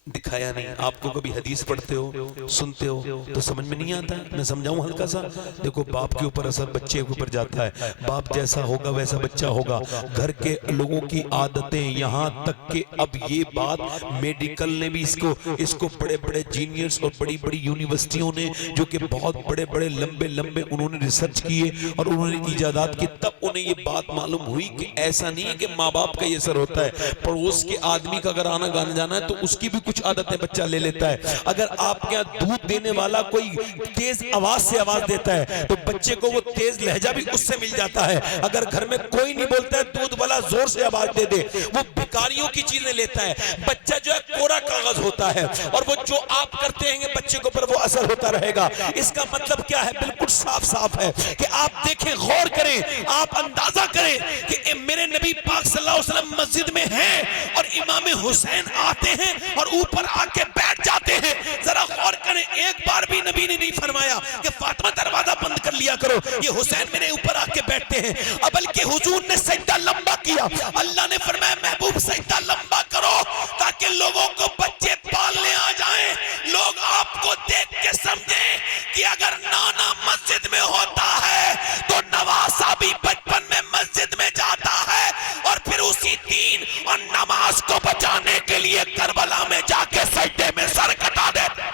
दिखाया नहीं। आपको कभी हदीस पढ़ते हो, सुनते हो तो समझ में नहीं आता है। मैं समझाऊं हल्का सा। देखो बाप के ऊपर असर बच्चे के ऊपर जाता है, बाप जैसा होगा वैसा बच्चा होगा। घर के लोगों की आदतें, यहाँ तक कि अब ये बात मेडिकल ने भी इसको बड़े बड़े जीनियर्स और बड़ी बड़ी यूनिवर्सिटियों ने जो कि बहुत बड़े बड़े लंबे उन्होंने रिसर्च किए और उन्होंने इजादात की, तब उन्हें ये बात मालूम हुई कि ऐसा नहीं है कि माँ बाप का ये असर होता है, पड़ोस के आदमी का अगर आना गाना जाना है तो उसकी भी कुछ आदतें बच्चा ले लेता है। अगर आपके यहाँ दूध देने वाला कोई तेज आवाज से आवाज देता है तो बच्चे को वो तेज लहजा भी उससे मिल जाता है। अगर घर में कोई नहीं बोलता है, दूध वाला जोर से आवाज दे दे, वो भिखारियों की चीजें लेता है। बच्चा जो है कोरा कागज होता है और वो जो आप करते हैं बच्चे को पर वो असर होता रहेगा। इसका मतलब क्या है? बिल्कुल साफ है कि आप देखें, गौर करें, आप अंदाजा करें कि मेरे नबी पाक सल्लल्लाहु अलैहि वसल्लम मस्जिद में हैं और इमाम हुसैन आते हैं और ऊपर आके बैठ जाते हैं। जरा गौर करें, एक बार भी नबी ने नहीं फरमाया कि फातिमा दरवाजा बंद कर लिया करो, ये हुसैन मेरे ऊपर आके बैठते हैं। अब बल्कि हुजूर ने सजदा लंबा किया, अल्लाह ने फरमाया महबूब सजदा लंबा करो ताकि लोगों को बच्चे पालने आ जाएं, लोग आपको देख के समझें कि अगर नाना मस्जिद में होता है तो नवासा भी बचपन में मस्जिद में जाता है और फिर उसी दीन और नमाज को बचाने के लिए करबला में जाके सजदे में सर कटा देते।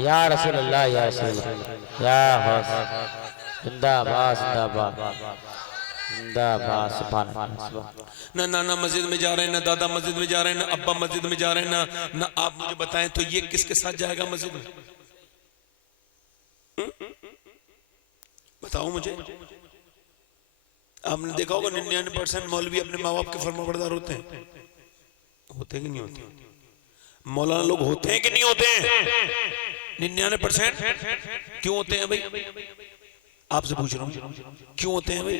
या रसूल अल्लाह, या रसूल, या जिंदाबाद जिंदाबाद जिंदाबाद सुभान अल्लाह सुभान ना नाना मस्जिद में जा रहे हैं, ना दादा मस्जिद में जा रहे हैं, ना अब्बा मस्जिद में जा रहे हैं, ना आप मुझे बताएं तो ये किसके साथ जाएगा मस्जिद में? बताओ मुझे। आपने देखा होगा 99% मौलवी अपने माँ बाप के फरमाबरदार होते हैं। होते कि नहीं होते? मौलाना लोग होते हैं कि नहीं होते हैं? 99% क्यों होते हैं भाई? आपसे पूछ रहा हूं क्यों होते हैं भाई?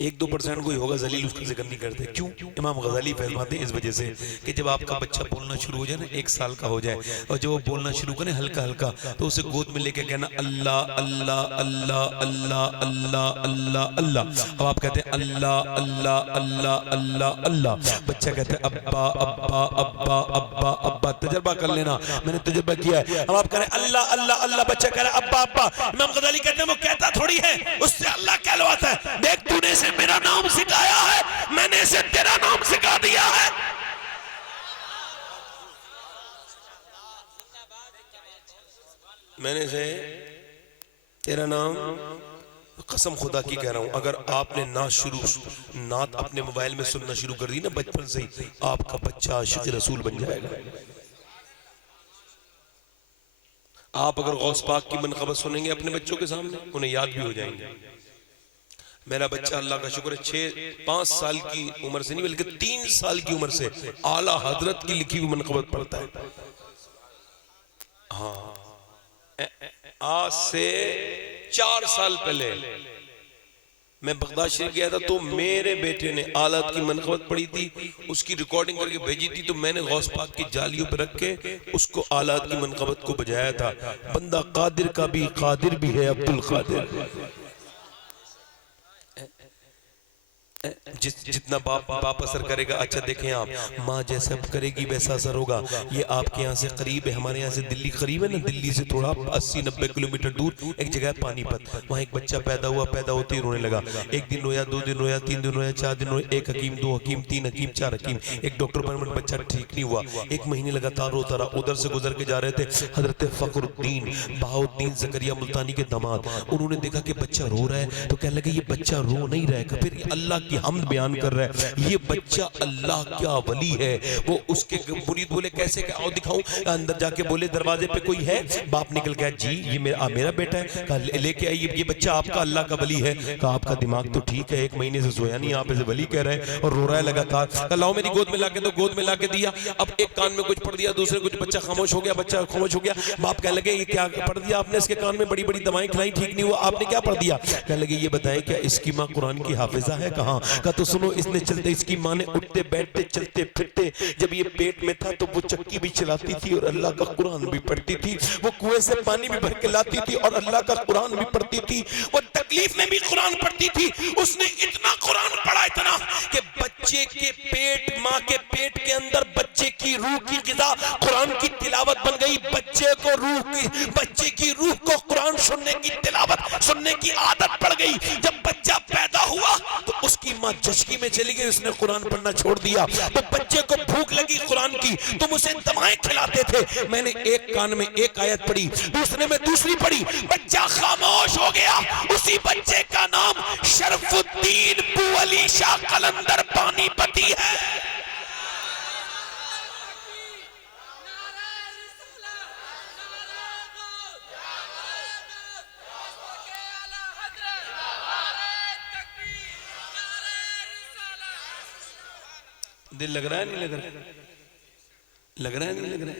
1-2% कोई होगा जलील, उसका जिक्र नहीं करते। क्यों? इमाम गजाली फरमाते हैं इस वजह से कि जब आपका बच्चा बोलना शुरू हो जाए ना, 1 साल का हो जाए, और जब वो बोलना शुरू करे हल्का हल्का, तो उसे गोद में लेके कहना अल्लाह अल्लाह अल्लाह अल्लाह अल्लाह अल्लाह अल्लाह। अब आप कहते हैं अल्लाह अल्लाह अल्लाह अल्लाह अल्लाह, बच्चा कहते हैं अब्बा अब्बा अब्बा अब्बा अब्बा। तजर्बा कर लेना, मैंने तजर्बा किया है। अब आप कह रहे हैं अल्लाह अल्लाह अल्लाह, बच्चा कह रहा है अब्बा अब्बा। इमाम गजाली कहते हैं वो कहता थोड़ी है, उससे अल्लाह कहलवाता है। देख तूने इसे मेरा नाम सिखाया है, मैंने इसे तेरा नाम सिखा दिया है। मैंने इसे तेरा नाम, कसम खुदा की कह रहा हूं, अगर आपने नात अपने मोबाइल में सुनना शुरू कर दी ना बचपन से ही, आपका बच्चा आशिक रसूल बन जाएगा। आप अगर गौस पाक की मनक़बत सुनेंगे अपने बच्चों के सामने, उन्हें याद भी हो जाएंगे। मेरा बच्चा अल्लाह का शुक्र है 6-5 साल की उम्र से नहीं बल्कि 3 साल की उम्र से आला हजरत की लिखी हुई मनक़बत पढ़ता है। हाँ, आज से 4 साल पहले मैं बगदाद शरीफ गया था, तो मेरे बेटे ने आलात की मनक़बत पढ़ी थी, उसकी रिकॉर्डिंग करके भेजी थी, तो मैंने गौस पाक की जालियों पर रख के उसको आलात की मनक़बत को बजाया था। बंदा कादिर का भी कादिर भी है, अब्दुल कादिर। जितना बाप असर करेगा, अच्छा देखें आप, माँ जैसा करेगी वैसा असर होगा। ये आपके यहाँ से करीब है, हमारे यहाँ से दिल्ली करीब है ना, दिल्ली से थोड़ा 80-90 किलोमीटर दूर एक जगह है पानीपत, वहाँ एक बच्चा पैदा हुआ, पैदा होते ही रोने लगा। 1 दिन रोया, 2 दिन रोया, 3 दिन रोया, 4 दिन रोया, 1 हकीम, 2 हकीम, 3 हकीम, 4 हकीम, एक डॉक्टर पर बच्चा ठीक नहीं हुआ। 1 महीने लगातार रोता रहा। उधर से गुजर के जा रहे थे हजरत फखरुद्दीन बहाउद्दीन ज़करिया मुल्तानी के दामाद, उन्होंने देखा कि बच्चा रो रहा है, तो कहने लगे ये बच्चा रो नहीं रहेगा, फिर अल्लाह की हमद बयान कर रहा है, ये बच्चा अल्लाह क्या वली है। वो उसके मुरीद बोले कैसे, क्या आओ दिखाऊं। अंदर जाके बोले दरवाजे पे कोई है, बाप निकल गया, जी ये मेरा बेटा है। कहा लेके आइए, ये बच्चा आपका अल्लाह का वली है। कहा आपका दिमाग तो ठीक है, 1 महीने से सोया नहीं, आप इसे वली कह रहे हैं और रो रहा है लगातार। कहा लाओ मेरी गोद में लाके, तो गोद में लाके दिया। अब एक कान में कुछ पढ़ दिया, दूसरे कुछ, बच्चा खामोश हो गया, बच्चा खामोश हो गया। बाप कहने लगे ये क्या पढ़ दिया आपने, इसके कान में बड़ी बड़ी दवाएं खिलाई, ठीक नहीं हुआ, आपने क्या पढ़ दिया। कहने लगे ये बताएं क्या इसकी माँ कुरान की हाफिजा है? कहाँ? कहा तो सुनो, इसने चलते, इसकी माँ ने उठते बैठते चलते फिरते, जब ये पेट में था तो वो चक्की भी चलाती थी और अल्लाह का कुरान भी पढ़ती थी। वो कुएं से पानी भी भर के लाती थी और अल्लाह का कुरान भी पढ़ती थी। वो तकलीफ में भी कुरान पढ़ती थी। उसने इतना कुरान पढ़ा, इतना कि बच्चे के पेट, माँ के पेट के अंदर बच्चे की रूह की ग़िज़ा कुरान की तिलावत बन गई। बच्चे की रूह को कुरान सुनने की तिलावत सुनने की आदत पड़ गई। जब बच्चा पैदा हुआ तो उसकी माँ जश्की में चली गई, उसने कुरान पढ़ना छोड़ दिया। तो बच्चे को भूख लगी कुरान की, तुम उसे दवाएं खिलाते थे। मैंने एक कान में एक आयत पढ़ी, दूसरे में दूसरी पढ़ी, बच्चा खामोश हो गया। उसी बच्चे का नाम शरफुद्दीन बुअली शाह कलंदर पानीपती है। दिल लग रहा है नहीं लग रहा? लग रहा है नहीं लग रहा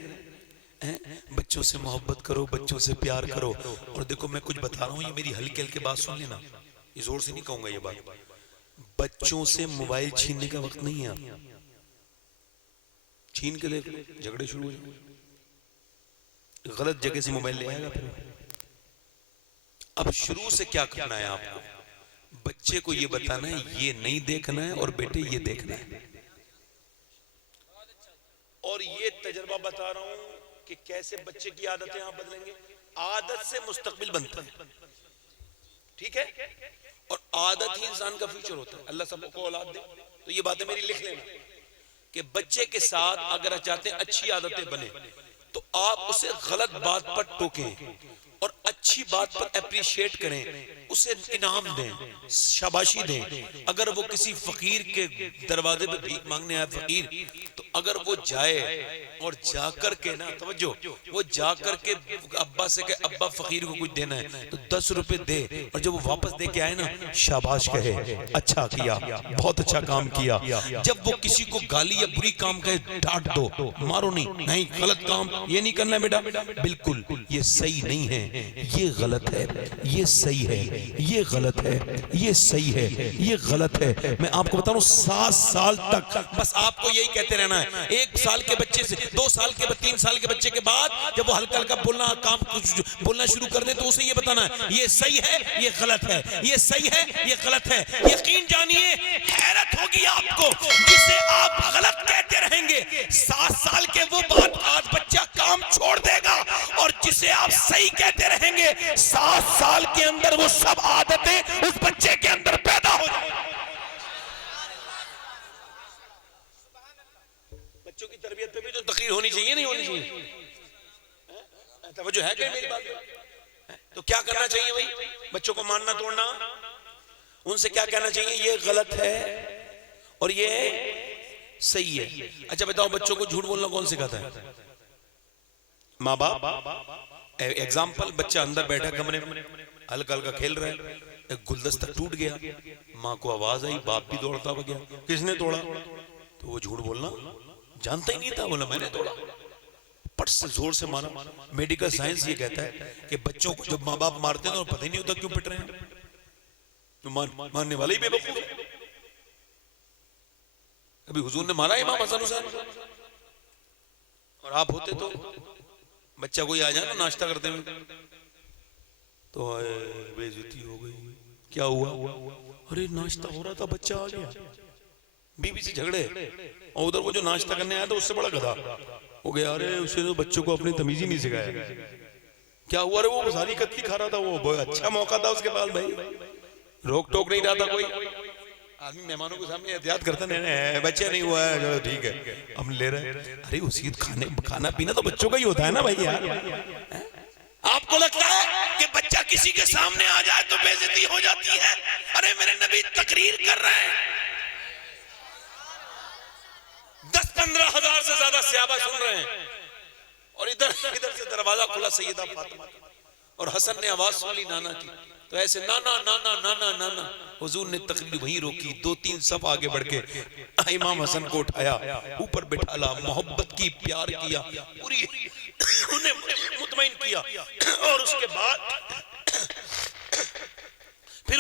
है? बच्चों से मोहब्बत करो, बच्चों से प्यार करो। और देखो मैं कुछ बता रहा हूँ, ये मेरी हल्के हल्के बात सुन लेना, ये जोर से नहीं कहूंगा ये बात। बच्चों से मोबाइल छीनने का वक्त नहीं है। छीन के देख लो, झगड़े शुरू हो जाए, गलत जगह से मोबाइल ले आएगा फिर। अब शुरू से क्या करना है आपको? बच्चे को ये बताना है ये नहीं देखना है और बेटे ये देखना है। और ये तजर्बा बता रहा हूं कि कैसे बच्चे की आदतें आप बदलेंगे। आदत से मुस्तकबिल बनता है, ठीक है? और आदत ही इंसान का फ्यूचर होता है। अल्लाह सबको औलाद दे। तो ये बातें मेरी लिख लेना कि बच्चे के साथ अगर चाहते हैं अच्छी आदतें बने तो आप उसे गलत बात पर टोकें और अच्छी बात पर अप्रिशिएट करें। उसे इनाम दें, शाबाशी दें। अगर वो किसी फकीर के दरवाजे पे भीख मांगने आए फकीर, तो अगर वो जाए और जाकर के ना, तवज्जो, वो जाकर के अब्बा से कहे अब्बा फकीर को कुछ देना है, तो 10 रुपए दे, और जब वो वापस दे के आए ना, शाबाश कहे, अच्छा किया, बहुत अच्छा काम किया। जब वो किसी को गाली या बुरी काम कहे, डांट दो, मारो नहीं, नहीं गलत काम ये नहीं करना बेटा, बिल्कुल ये सही नहीं है, ये गलत है, ये सही है, ये गलत है, ये सही है, ये गलत है। मैं आपको बता रहा हूं 7 साल तक बस आपको यही कहते रहना है। 1 साल के बच्चे से 2 साल के 3 साल के बच्चे के बाद जब वो हल्का हल्का बोलना काम कुछ बोलना शुरू कर दे, तो उसे ये बताना है ये सही है, ये गलत है, ये सही है, ये गलत है। यकीन जानिए हैरत होगी आपको, जिसे आप गलत कहते रहेंगे 7 साल के वो बात आज बच्चा काम छोड़ देगा, और जिसे आप सही कहते रहेंगे 7 साल के अंदर वो सब आदतें उस बच्चे के अंदर पैदा हो जाएंगी। बच्चों की तरबियत पे भी तो तकरीर होनी चाहिए, नहीं होनी चाहिए? तवज्जो है क्या मेरी बात पे? तो क्या करना चाहिए भाई? बच्चों को मानना तोड़ना, उनसे क्या कहना चाहिए? ये गलत है और ये सही है। अच्छा बताओ, बच्चों को झूठ बोलना कौन सिखाता है? माँ बाप। एग्जाम्पल, बच्चा अंदर बैठा कमरे में, हल्का हल्का खेल रहा है, एक गुलदस्ता टूट गया, माँ को आवाज आई, बाप भी दौड़ता हुआ गया, किसने तोड़ा? तो वो झूठ बोलना जानता ही नहीं था, बोला मैंने तोड़ा, पट से जोर से मारा। मेडिकल साइंस ये कहता है कि बच्चों को जब माँ बाप मारते हैं तो पता ही नहीं होता क्यों पिट रहे हैं, तो मारने वाले ही बेवकूफ है। कभी हुजूर ने मारा इमाम हसन हुसैन? और आप होते तो बच्चा कोई आ जाए ना नाश्ता करते हुए, तो बेइज्जती हो गई, क्या हुआ? अरे नाश्ता हो रहा था, बच्चा आ गया, बीवी से झगड़े, और उधर वो जो नाश्ता करने आया था उससे बड़ा गधा हो गया। अरे उसने तो बच्चों को अपनी तमीज ही नहीं सिखाया। क्या हुआ? अरे वो सारी कतली खा रहा था, वो अच्छा मौका था उसके पास, भाई रोक टोक नहीं रहा था कोई। आदमी मेहमानों के सामने एहतियात करता नहीं, बच्चे नहीं हुआ है, चलो ठीक है हम ले रहे हैं। अरे उसी खाना पीना तो बच्चों का ही होता है ना भाई यार। आपको लगता है कि बच्चा किसी के सामने आ जाए तो बेइज्जती हो जाती है? अरे मेरे नबी तकरीर कर रहे हैं, 10-15 हजार से ज्यादा सहाबा सुन रहे हैं, और इधर से दरवाजा खुला सैयदा फातिमा, और हसन ने आवाज सुन ली नाना की, तो ऐसे नाना नाना नाना नाना। हुजूर ने तकरीर वहीं रोकी, 2-3 सफ आगे बढ़ के इमाम हसन को उठाया, ऊपर बिठाला, मोहब्बत की, प्यार किया, पूरी उन्हें मुतमईन किया। और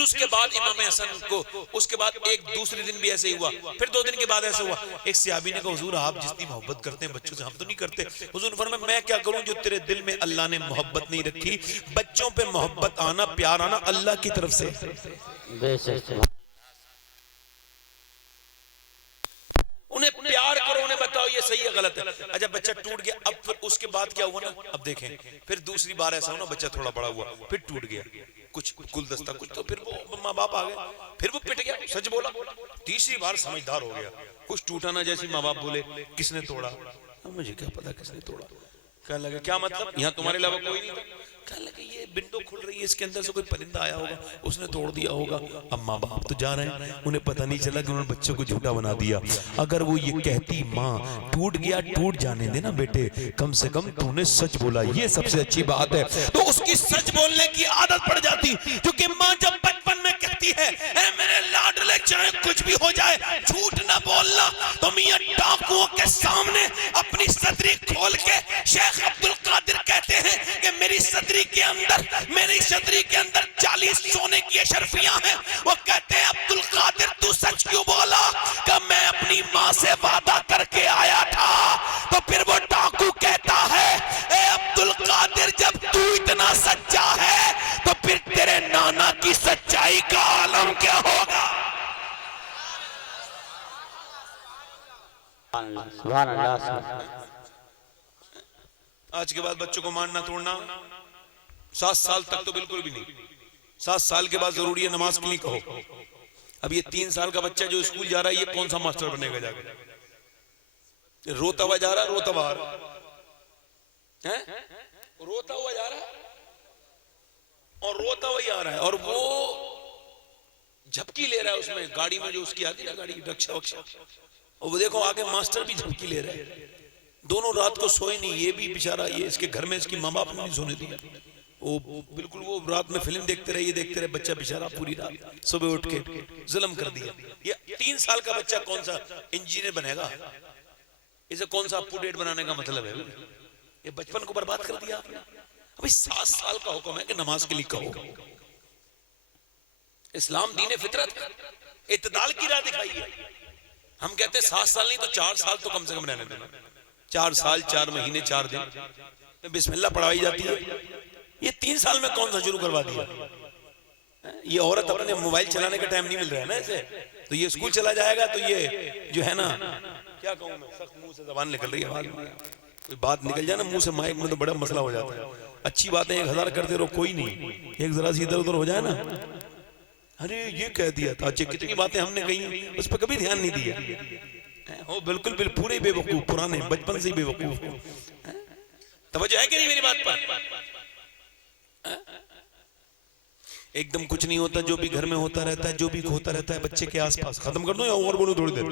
उसके बाद इमाम हसन को, उसके बाद एक दूसरे दिन भी ऐसे ही हुआ, फिर 2 दिन के बाद ऐसा हुआ। एक सहाबी ने कहा हुजूर आप जितनी मोहब्बत करते हैं बच्चों से, हम तो नहीं करते। हुजूर ने फरमाया मैं क्या करूं जो तेरे दिल में अल्लाह ने मोहब्बत नहीं रखी। बच्चों पे मोहब्बत आना, प्यार आना अल्लाह की तरफ से। उन्हें प्यार करो, उन्हें बताओ ये सही है गलत है। अच्छा बच्चा टूट गया, अब फिर उसके बाद क्या हुआ ना, अब देखें फिर दूसरी बार ऐसा हुआ, बच्चा थोड़ा बड़ा हुआ, फिर टूट गया कुछ गुलदस्ता कुछ, तो फिर वो माँ बाप आ गए, फिर वो पिट गया, सच बोला। तीसरी बार समझदार हो गया, कुछ टूटा ना, जैसे माँ बाप बोले किसने तोड़ा? मुझे क्या पता किसने तोड़ा। कहने लगे क्या मतलब, यहाँ तुम्हारे अलावा कोई नहीं था? कहने लगे ये विंडो खुल रही है, इसके अंदर से कोई परिंदा आया होगा, उसने तोड़ दिया होगा। अब माँ बाप तो जा रहे हैं, उन्हें पता नहीं चला कि उन्होंने बच्चों को झूठा बना दिया। अगर वो ये कहती माँ टूट गया, टूट जाने देना बेटे, कम से कम तूने सच बोला, ये सबसे अच्छी बात है, तो उसकी सच बोलने की आदत पड़ जाती। क्योंकि माँ जब बचपन में कहती है मेरे लाडले चाहे कुछ भी हो जाए झूठ ना बोलना, तो मियां डाकुओं के सामने अपनी सदरी खोल के शेख अब्दुल कादिर कहते हैं कि मेरी सदरी के अंदर 40 सोने की अशरफियां हैं। वो कहते हैं अब्दुल कादिर तू सच क्यों बोला? कि मैं अपनी माँ से वादा करके आया था। तो फिर वो डाकू कहता है ए अब्दुल कादिर जब तू इतना सच्चा है तो फिर तेरे नाना की सच्चाई का आलम क्या होगा? सुभान अल्लाह। आज के बाद बच्चों को मारना तोड़ना 7 साल तक तो बिल्कुल भी नहीं। 7 साल के बाद जरूरी है नमाज के लिए कहो। अब ये 3 साल का बच्चा जो स्कूल जा रहा है, ये कौन सा मास्टर बनेगा जाकर? रोता हुआ जा रहा है, रोता हुआ रोता हुआ जा रहा है। और रोता वही आ रहा है, और वो झपकी ले रहा है उसमें गाड़ी में, जो उसकी आती ना गाड़ी रक्षा वक्षा, और वो देखो आगे मास्टर भी झपकी ले रहे हैं। दोनों रात को सोए नहीं, ये भी बेचारा, ये इसके घर में इसकी माँ बाप ने नहीं सोने दिया, वो बिल्कुल वो रात में फिल्म देखते रहे, ये देखते रहे, बच्चा बेचारा पूरी रात सुबह उठ के जुल्म कर दिया। ये 3 साल का बच्चा कौन सा इंजीनियर बनेगा? इसे कौन सा अप टू डेट बनाने का मतलब है? ये बचपन को बर्बाद कर दिया आपने। अभी 7 साल का हुक्म है कि नमाज के लिए कहो। इस्लाम दीन फितरत, इत्तदाल की राह दिखाई है। हम कहते हैं 7 साल नहीं तो 4 साल तो कम से कम रहने देना। 4 साल 4 महीने 4 दिन बिस्मिल्लाह पढ़ाई जाती है। ये 3 साल में कौन सा शुरू करवा दिया? ये औरत अपने मोबाइल चलाने का टाइम नहीं मिल रहा है ना इसे, तो ये स्कूल चला जाएगा तो ये जो है ना, क्या कहूं मैं, सख्त मुंह से जबान निकल रही है, कोई बात निकल जाए ना मुंह से माइक में तो बड़ा मसला हो जाता है। अच्छी बातें 1000 करते रहो, कोई नहीं, एक जरा सी इधर उधर हो जाए ना, अरे ये कह दिया था, अच्छी कितनी बातें हमने कही, उस पर कभी ध्यान नहीं दिया। हो बिल्कुल बिल्कुल पूरे बेवकूफ, पुराने बचपन से ही बेवकूफ। तवज्जो है कि नहीं मेरी बात पर? एकदम कुछ नहीं होता, जो भी घर में होता रहता है, जो भी होता रहता है बच्चे के आसपास। खत्म कर दो या और बोलो थोड़ी देर?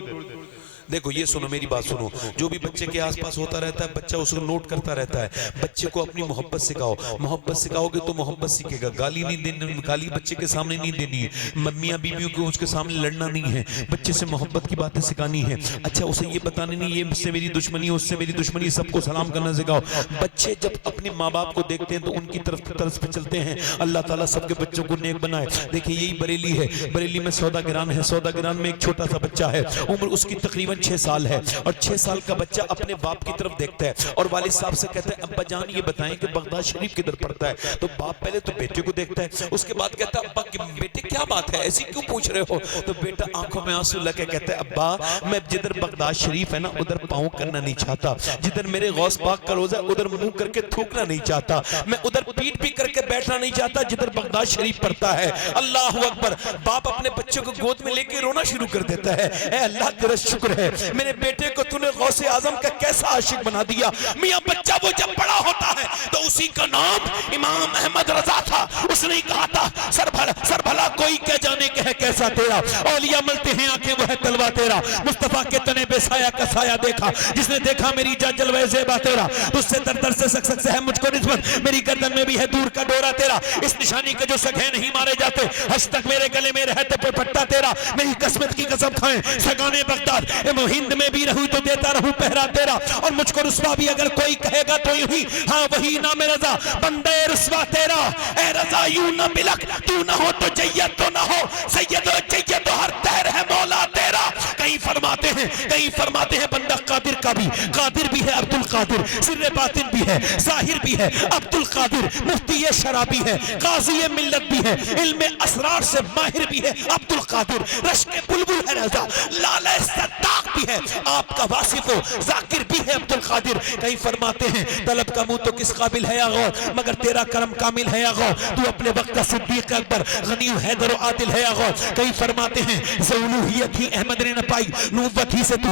देखो ये सुनो, मेरी बात सुनो, जो भी बच्चे के आसपास होता रहता है बच्चा उसको नोट करता रहता है। बच्चे को अपनी मोहब्बत सिखाओ, मोहब्बत सिखाओगे तो मोहब्बत सीखेगा। गाली नहीं देनी, गाली बच्चे के सामने नहीं देनी है, मम्मियां बीबियों को उसके सामने लड़ना नहीं है, बच्चे से मोहब्बत की बातें सिखानी है। अच्छा उसे ये बताने नहीं ये मुझसे मेरी दुश्मनी है, उससे मेरी दुश्मनी, सबको सलाम करना सिखाओ। बच्चे जब अपने माँ बाप को देखते हैं तो उनकी तरफ पे चलते हैं। अल्लाह ताला सबके बच्चों को नेक बनाए। देखिए यही बरेली है, बरेली में सौदागरान है, सौदागरान में एक छोटा सा बच्चा है, उम्र उसकी तकरीबन 6 साल है, और 6 साल का बच्चा अपने बाप की तरफ देखता है और वालिद साहब से कहता है अब्बा जान ये बताएं कि बगदाद शरीफ किधर पड़ता है? तो बाप पहले तो बेटे को देखता है, उसके बाद कहता है अब्बा बेटे क्या बात है, ऐसी क्यों पूछ रहे हो? तो बेटा आंखों में आंसू लेके कहता है अब्बा मैं जिधर बगदाद शरीफ है ना उधर पाँव करना नहीं चाहता, जिधर मेरे गौस पाक का रोजा उधर मुंह करके थूकना नहीं चाहता, मैं उधर पीठ भी करके बैठना नहीं चाहता जिधर बगदाद शरीफ पड़ता है। अल्लाह अकबर। बाप अपने बच्चों को गोद में लेके रोना शुरू कर देता है, ऐ अल्लाह तेरा शुक्र है मेरे बेटे को तूने गौसे आजम का कैसा आशिक बना दिया। मियां बच्चा वो जब बड़ा होता है तो उसी का नाम इमाम अहमद रजा था। उसने ही कहा था सर भला कोई क्या जाने के है कैसा तेरा, औलिया मलते हैं आंखें वो है तलवा तेरा, मुस्तफा के तने बेसाया का साया देखा, जिसने देखा मेरी जलवे ज़ेबा तेरा, तुझसे दर से सक से है मुझको निस्बत, मेरी गर्दन में भी है दूर का डोरा तेरा, इस निशानी के जो सगे नहीं मारे जाते हज तक मेरे गले में रहते पे पट्टा तेरा, मेरी किस्मत की कसम खाएं सगाने बगदाद हिंद में भी रहूं तो देता रहूं पहरा तेरा, और मुझको रुस्वा भी अगर कोई कहेगा तो यूं ही हाँ वही नाम रजा बंदे रुस्वा तेरा, ए रजा यूं न मिलक तू न हो तो जय्यद तो न हो, सैयद और जय्यद हर तहर है मौला तेरा। कहीं फरमाते हैं बंदा कादिर का भी, कादिर भी है अब्दुल कादिर, सिर्रे बातिन भी है, जाहिर भी है अब्दुल कादिर, मुफ्ती शराबी है, काजी मिल्लत भी है, इल्मे असरार से माहिर भी है अब्दुल कादिर, रश्क बुलबुल है रजा, लाला सद्दाक भी है आपका वासिफ जाकिर भी है अब्दुल कादिर। कहीं फरमाते हैं तलब का मुंह तो किस काबिल है या गौर, मगर तेरा करम कामिल है या गौर, तू अपने वक्त का सिद्दीक अकबर गनी हैदर आदिल है या गौर। कहीं फरमाते हैं ज़उलूहियत ही अहमद ने न पाई, नूबत ही से तू